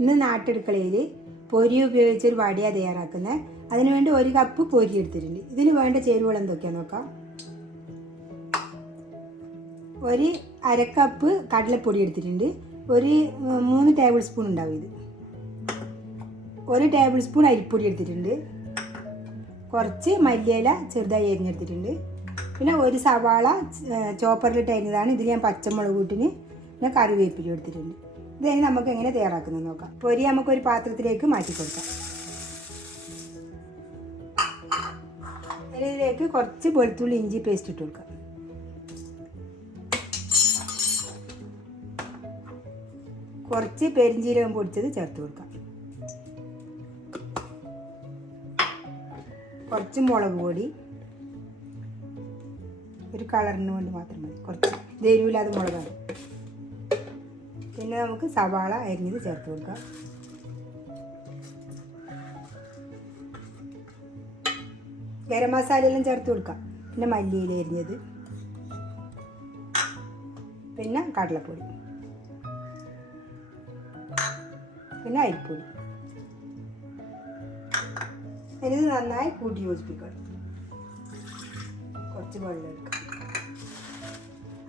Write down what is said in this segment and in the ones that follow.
ഇന്ന് നാട്ടെടുക്കളയിൽ പൊരി ഉപയോഗിച്ചൊരു വടയാണ് തയ്യാറാക്കുന്നത്. അതിനുവേണ്ടി 1 കപ്പ് പൊരി എടുത്തിട്ടുണ്ട്. ഇതിന് വേണ്ട ചേരുവകൾ എന്തൊക്കെയാണെന്ന് നോക്കാം. 1 അര കപ്പ് കടലപ്പൊടി എടുത്തിട്ടുണ്ട്. 3 ടേബിൾ സ്പൂൺ ഉണ്ടാവും ഇത്. 1 ടേബിൾ സ്പൂൺ അരിപ്പൊടി എടുത്തിട്ടുണ്ട്. കുറച്ച് മല്ലിയില ചെറുതായി അരിഞ്ഞെടുത്തിട്ടുണ്ട്. പിന്നെ 1 സവാള ചോപ്പറിലിട്ട് അരിഞ്ഞതാണ്. ഇതിൽ ഞാൻ പച്ചമുളക് കൂട്ടിന് പിന്നെ കറിവേപ്പില എടുത്തിട്ടുണ്ട്. ഇത് നമുക്ക് എങ്ങനെ തയ്യാറാക്കുന്നത് നോക്കാം. പൊരി നമുക്കൊരു പാത്രത്തിലേക്ക് മാറ്റി കൊടുക്കാം. ഇതിലേക്ക് കുറച്ച് വെളുത്തുള്ളി ഇഞ്ചി പേസ്റ്റ് ഇട്ട് കൊടുക്കാം. കുറച്ച് പെരിഞ്ചീരകം പൊടിച്ചത് ചേർത്ത് കൊടുക്കാം. കുറച്ച് മുളക് പൊടി, ഒരു കളറിന് വേണ്ടി മാത്രം മതി. കുറച്ച് എരിവില്ലാതെ മുളകാണ്. പിന്നെ നമുക്ക് സവാള അരിഞ്ഞത് ചേർത്ത് കൊടുക്കാം. ഗരം മസാലയെല്ലാം ചേർത്ത് കൊടുക്കാം. പിന്നെ മല്ലിയില അരിഞ്ഞത്, പിന്നെ കടലപ്പൊടി, പിന്നെ അരിപ്പൊടി. ഇത് നന്നായി കൂട്ടി യോജിപ്പിക്കണം. കുറച്ച് വെള്ളം എടുക്കാം.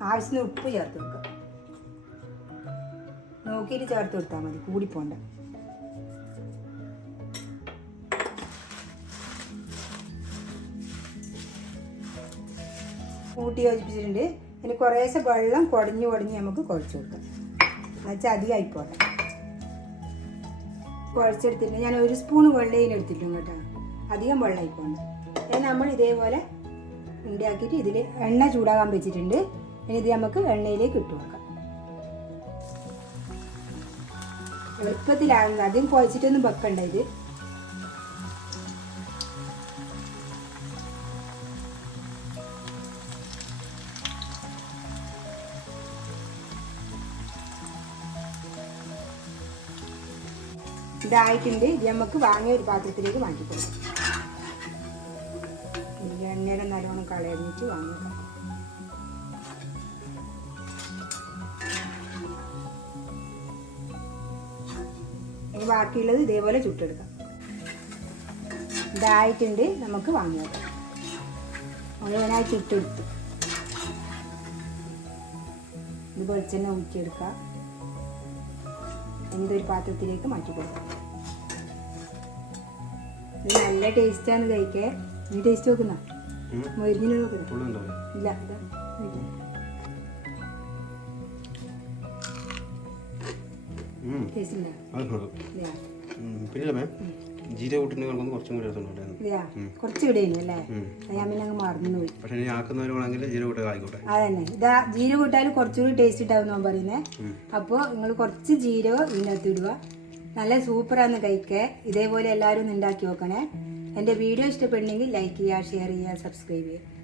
ആവശ്യത്തിന് ഉപ്പ് ചേർത്ത് കൊടുക്കാം. നോക്കിയിട്ട് ചേർത്ത് കൊടുത്താൽ മതി, കൂടിപ്പോണ്ട. കൂട്ടി യോജിപ്പിച്ചിട്ടുണ്ട്. ഇനി കുറേശ്ശെ വെള്ളം കുടഞ്ഞ് നമുക്ക് കുഴച്ച് കൊടുക്കാം. എന്നുവെച്ചാൽ അധികം ആയിപ്പോട്ടെ. കുഴച്ചെടുത്തിട്ടുണ്ട്. ഞാൻ 1 സ്പൂൺ വെള്ളയിൽ എടുത്തിട്ടുണ്ട് കേട്ടോ. അധികം വെള്ളം ആയിപ്പോണ്ട്. ഇനി നമ്മൾ ഇതേപോലെ ഉണ്ടാക്കിയിട്ട് ഇതിൽ എണ്ണ ചൂടാകാൻ വെച്ചിട്ടുണ്ട്. ഇനി ഇത് നമുക്ക് എണ്ണയിലേക്ക് ഇട്ട് കൊടുക്കാം. എളുപ്പത്തിലാകുന്നത്. ആദ്യം കുഴച്ചിട്ടൊന്നും വെക്കണ്ട. ഇത് ഇതായിട്ടുണ്ട്. ഇത് നമുക്ക് വാങ്ങിയ ഒരു പാത്രത്തിലേക്ക് മാറ്റി കൊടുക്കാം. എണ്ണയുടെ നല്ലോണം കളഞ്ഞിട്ട് വാങ്ങിക്കാം. ഇനി ബാക്കിയുള്ളത് ഇതേപോലെ ചുട്ടെടുക്കാം. ഇതായിട്ടുണ്ട്. നമുക്ക് വാങ്ങിയാൽ മുഴുവനായി ചുട്ടെടുത്തു. ഇത് വെളിച്ചെണ്ണ ഊറ്റിയെടുക്കാം. എന്തൊരു പാത്രത്തിലേക്ക് മാറ്റി കൊടുക്കാം. ഇത് നല്ല ടേസ്റ്റാണ് കഴിക്കാൻ. നീ ടേസ്റ്റ് നോക്കുന്ന മൊരിഞ്ഞിന് നോക്കുന്ന ഇല്ല. കുറച്ച് ഇടയില്ലേ അല്ലേ? ഞാൻ പിന്നെ അങ്ങ് മറന്നു പോയി. അതന്നെ. ഇതാ ജീരകം ഇട്ടാലും കുറച്ചുകൂടി ടേസ്റ്റ് ഇട്ടാവും പറയുന്നേ. അപ്പോൾ നിങ്ങൾ കുറച്ച് ജീരകം ഇതിനകത്ത് ഇടുക. നല്ല സൂപ്പറാന്ന് കഴിക്കുക. ഇതേപോലെ എല്ലാവരും ഉണ്ടാക്കി നോക്കണേ. എൻ്റെ വീഡിയോ ഇഷ്ടപ്പെടുന്നെങ്കിൽ ലൈക്ക് ചെയ്യുക, ഷെയർ ചെയ്യുക, സബ്സ്ക്രൈബ് ചെയ്യുക.